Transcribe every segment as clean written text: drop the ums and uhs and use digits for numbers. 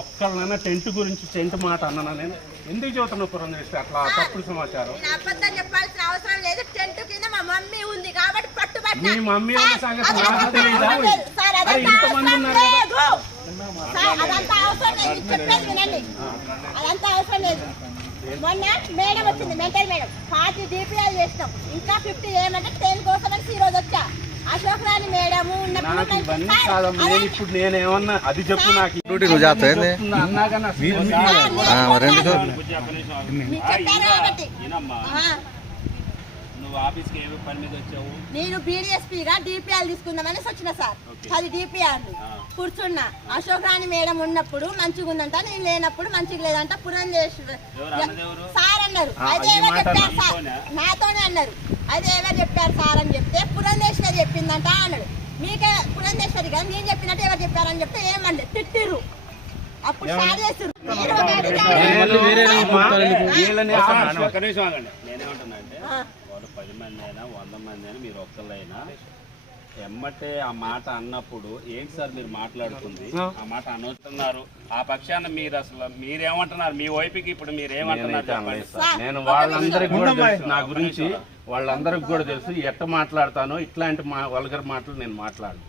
ఒక్కళ్ళైనా tent గురించి tent మాట అన్నానా నేను? ఎందుకు చెబుతున్నా పురంధేశ్వరి అట్లా తప్పుడు సమాచారం? అబద్ధం చెప్పాల్సిన అవసరం లేదు. టెంట్ కింద మా మమ్మీ ఉంది కాబట్టి పట్టుబట్ట. మీ మమ్మీ ఉన్న సంగతి నాకు తెలీదా? ఇంతమంది ఉన్నారు కదా. అదంతా అవసరం లేదు, చెప్పేది వినండి. అదంతా అవసరం లేదు. మొన్న మేడం వచ్చింది, మెంటల్ మేడం, 40 DPL చేసినాం, ఇంకా 50 ఏమంటే 10 కోసం అని ఈ రోజు వచ్చా. అశోక్ రాణి మేడము ఇప్పుడు నేనేమన్నా అది చెప్పు నాకు నేను BDSPగా DPL తీసుకుందామని వచ్చిన సార్. 10 DPL కూర్చున్నా. అశోక్ రాణి మేడం ఉన్నప్పుడు మంచిగా ఉందంట, నేను లేనప్పుడు మంచిగా లేదంట. పురంధేశ్వరి సార్ అన్నారు. అయితే ఎవరు చెప్పారు సార్? నాతోనే అన్నారు. అయితే ఎవరు చెప్పారు సార్ అని చెప్తే పురంధేశ్వరి చెప్పిందంట అన్నాడు. మీకే పురంధేశ్వరి కదా నేను చెప్పినట్టు ఎవరు చెప్పారని చెప్తే ఏమండి తిట్టిర్రు. అప్పుడు స్టార్ట్ చేస్తారు. వాళ్ళు 10 మంది అయినా 100 మంది అయినా మీరు ఒక్కళ్ళైనా ఎమ్మటే ఆ మాట అన్నప్పుడు ఏంటి సార్ మీరు మాట్లాడుతుంది? ఆ మాట అనొస్తున్నారు. ఆ పక్షాన మీరు అసలు మీరేమంటున్నారు? మీ వైపుకి ఇప్పుడు మీరేమంటున్నారు? నేను వాళ్ళందరికీ కూడా తెలుసు, నా గురించి వాళ్ళందరికి కూడా తెలుసు ఎట్ట మాట్లాడతానో. ఇట్లాంటి వల్గర్ మాటలు నేను మాట్లాడు.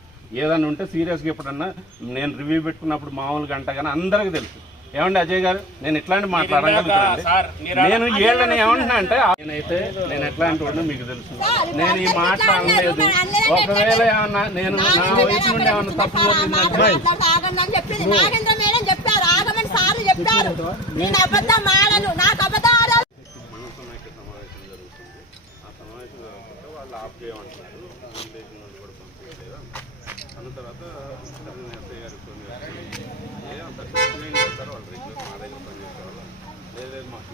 ఏదన్నా ఉంటే సీరియస్గా ఎప్పుడన్నా నేను రివ్యూ పెట్టుకున్నప్పుడు మామూలుగా అంట కానీ అందరికీ తెలుసు. ఏమండి అజయ్ గారు, నేను ఇట్లాంటి మాట్లాడగలుగుతాను. నేను ఏళ్ళని ఏమంటున్నా అంటే నేనైతే నేను ఎట్లాంటి వాడినో మీకు తెలుసు. నేను ఈ మాట్లాడలేదు. ఒకవేళ ఏమన్నా నేను నా వయసు నుండి ఏమన్నా తప్పు జరిగిందంటే వాళ్ళు ఆఫ్ చేయమంటున్నారు. అన్న తర్వాత ఎస్ఐ గారికి ఫోన్ చేస్తారు. వాళ్ళు రెగ్యులర్ మా దగ్గర పని చేసేవాళ్ళు. లేదు మాకు